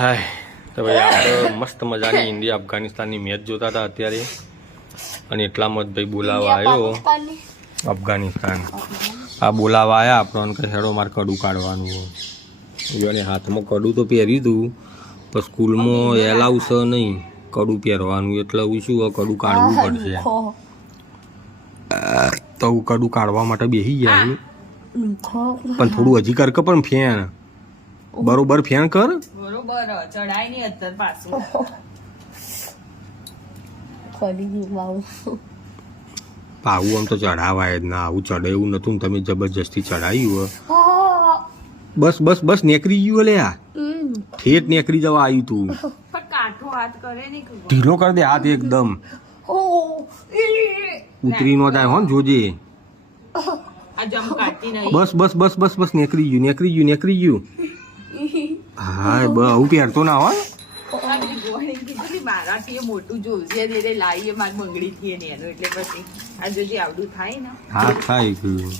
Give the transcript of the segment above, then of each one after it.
હાય તો ભાઈ આપણે મસ્ત મજાની ઇન્ડિયા અફઘાનિસ્તાનની મેચ જોતા હતા અત્યારે અને એટલામાં જ ભાઈ બોલાવા આવ્યો અફઘાનિસ્તાન આ બોલાવા આવ્યા આપણને કે હેડો મારે કડું કાઢવાનું એને હાથમાં કડું તો પહેર્યું હતું પણ સ્કૂલમાં એલાવ છે નહીં કડું પહેરવાનું એટલે હું શું કડું કાઢવું પડશે તો હું કડું કાઢવા માટે બેસી ગયા પણ થોડું હજી કર કે પણ ફેણ બરોબર ફેણ કર બરોબર ચડાય ની અત્તર પાછું આવું આમ તો ચડાવાય જ ના આવું ચડે એવું નતું ને તમે જબરજસ્તી ચડાવ્યું બસ બસ બસ નેકરી ગયું લે આ ઠેઠ નેકરી જવા આવ્યું તું પણ કાઠો હાથ કરે ને ઢીલો કરી દે હાથ એકદમ ઉતરી નો જાય હો ને જોજે આ જમ કાઢતી નહીં બસ બસ બસ બસ બસ નેકરી ગયું નેકરી ગયું નેકરી ગયું હા હું પહેરતો ના હો મારાથી મોટું જોશે એટલે લાવીએ મારી બંગડી થી એનું એટલે પછી આ જોજે આવડું થાય ને હા થાય ગયું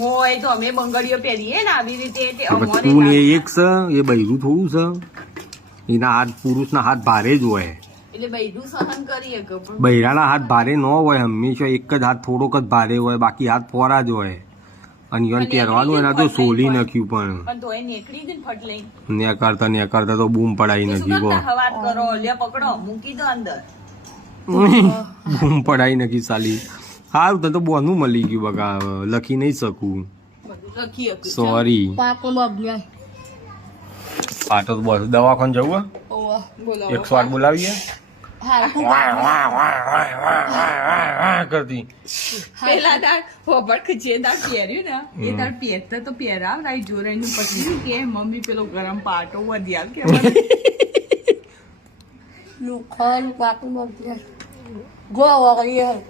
હોય તો અમે બંગડીઓ પહેરીએ ને આવી રીતે તું ને એક છે એ બૈરું થોડું છે એના હાથ પુરુષના હાથ ભારે જ હોય એટલે બૈરું સહન કરીએ બૈરાના હાથ ભારે ન હોય હંમેશા એક જ હાથ થોડોક જ ભારે હોય બાકી હાથ ફોરા જ હોય અને યન પહેરવાનું એના તો સોલી નાખ્યું પણ તોય નીકળી જ ફટ લઈ ને કરતા તો બૂમ પડાઈ નાખી કો વાત કરો લે પકડો મૂકી દો અંદર બૂમ પડાઈ નાખી સાલી હારું તને તો બોનું મળી ગયું બકા લખી નહીં શકું સોરી પાટો તો બસ દવાખાને જવું બોલો 108 બોલાવીએ કરતી પેલા દાળ ફોબટ જે દાળ પહેર્યું ને એ દાળ પહેરતા તો પહેરાવ રાઈ જોરાઈનું પછી કે મમ્મી પેલો ગરમ પાટો વધ્યા કે Lukhan, bakit mo? Gawa kayo.